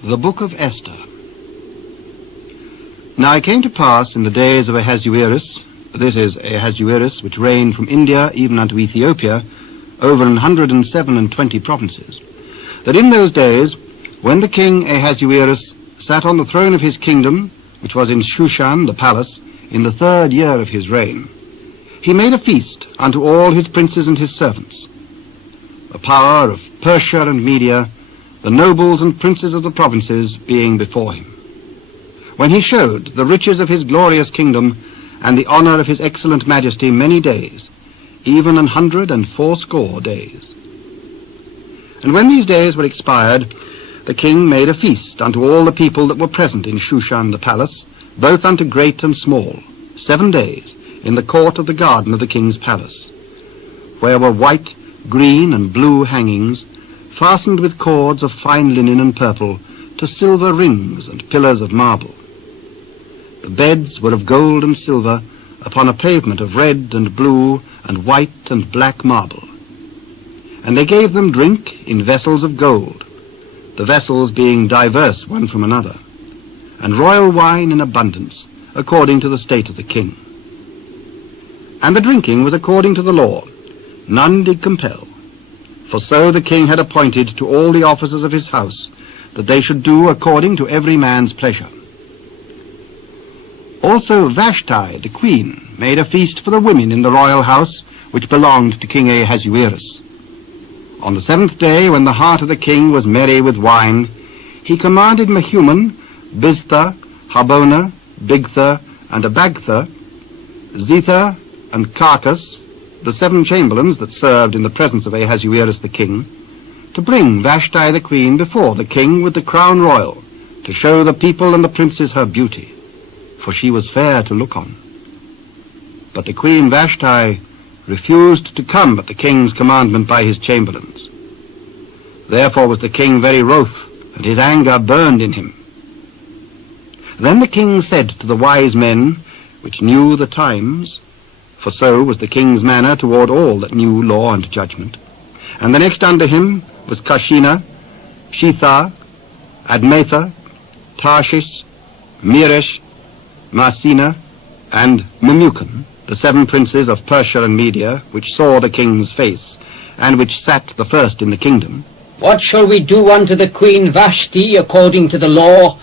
The Book of Esther. Now it came to pass in the days of Ahasuerus, this is Ahasuerus, which reigned from India even unto Ethiopia, over 127 provinces, that in those days, when the king Ahasuerus sat on the throne of his kingdom, which was in Shushan, the palace, in the 3rd year of his reign, he made a feast unto all his princes and his servants. The power of Persia and Media, the nobles and princes of the provinces being before him, when he showed the riches of his glorious kingdom and the honor of his excellent majesty many days, even 180 days. And when these days were expired, the king made a feast unto all the people that were present in Shushan the palace, both unto great and small, 7 days, in the court of the garden of the king's palace, where were white, green, and blue hangings, fastened with cords of fine linen and purple, to silver rings and pillars of marble. The beds were of gold and silver, upon a pavement of red and blue and white and black marble. And they gave them drink in vessels of gold, the vessels being diverse one from another, and royal wine in abundance, according to the state of the king. And the drinking was according to the law, none did compel. For so the king had appointed to all the officers of his house, that they should do according to every man's pleasure. Also Vashti, the queen, made a feast for the women in the royal house, which belonged to King Ahasuerus. On the 7th day, when the heart of the king was merry with wine, he commanded Mehuman, Biztha, Harbona, Bigtha, and Abagtha, Zethar, and Carcas, the 7 chamberlains that served in the presence of Ahasuerus the king, to bring Vashti the queen before the king with the crown royal, to show the people and the princes her beauty, for she was fair to look on. But the queen Vashti refused to come at the king's commandment by his chamberlains. Therefore was the king very wroth, and his anger burned in him. Then the king said to the wise men, which knew the times, for so was the king's manner toward all that knew law and judgment. And the next unto him was Kashina, Shethar, Admatha, Tarshish, Meresh, Marsina, and Memucan, the 7 princes of Persia and Media, which saw the king's face, and which sat the first in the kingdom. What shall we do unto the queen Vashti according to the law,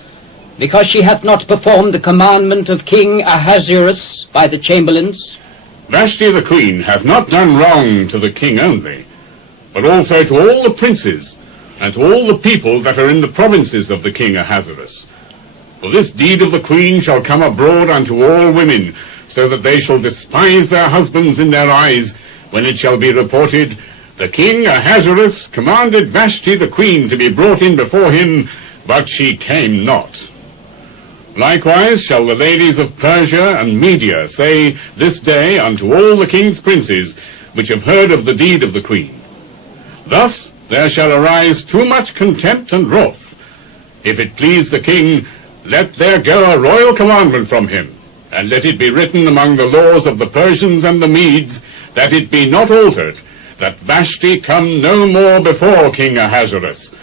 because she hath not performed the commandment of King Ahasuerus by the chamberlains? Vashti the queen hath not done wrong to the king only, but also to all the princes, and to all the people that are in the provinces of the king Ahasuerus. For this deed of the queen shall come abroad unto all women, so that they shall despise their husbands in their eyes, when it shall be reported, the king Ahasuerus commanded Vashti the queen to be brought in before him, but she came not. Likewise shall the ladies of Persia and Media say this day unto all the king's princes, which have heard of the deed of the queen, thus there shall arise too much contempt and wrath. If it please the king, let there go a royal commandment from him, and let it be written among the laws of the Persians and the Medes, that it be not altered, that Vashti come no more before King Ahasuerus,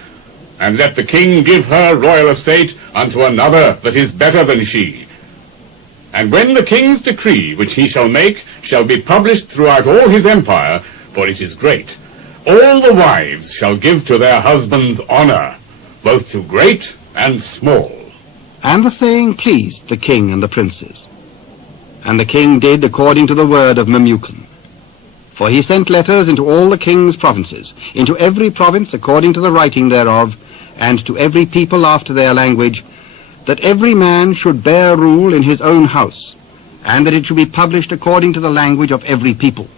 and let the king give her royal estate unto another that is better than she. And when the king's decree, which he shall make, shall be published throughout all his empire, for it is great, all the wives shall give to their husbands honor, both to great and small. And the saying pleased the king and the princes. And the king did according to the word of Memucan. For he sent letters into all the king's provinces, into every province according to the writing thereof, and to every people after their language, that every man should bear rule in his own house, and that it should be published according to the language of every people.